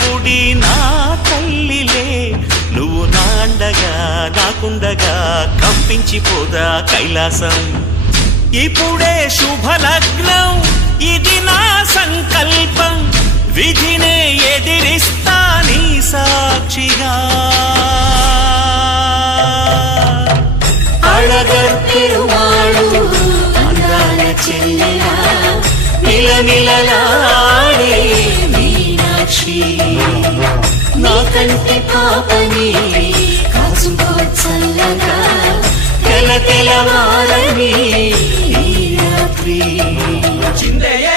గుడి నా తల్లిలే, నువ్వు నాండగా నాకుండగా కంపించిపోదా కైలాసం. ఇప్పుడే శుభలగ్నం, ఇది నా సంకల్పం, విధినే ఎదిరిస్తా నీ సాక్షిగా. అళగర్ పెరుమాళు అందాల చెల్లెలా, నిలనిలలాడే మీనాక్షి, నీ కంటి పాపని కాచుకో చల్లగా, తెల తెలవారని ఈ రాత్రి. చిందయ్యే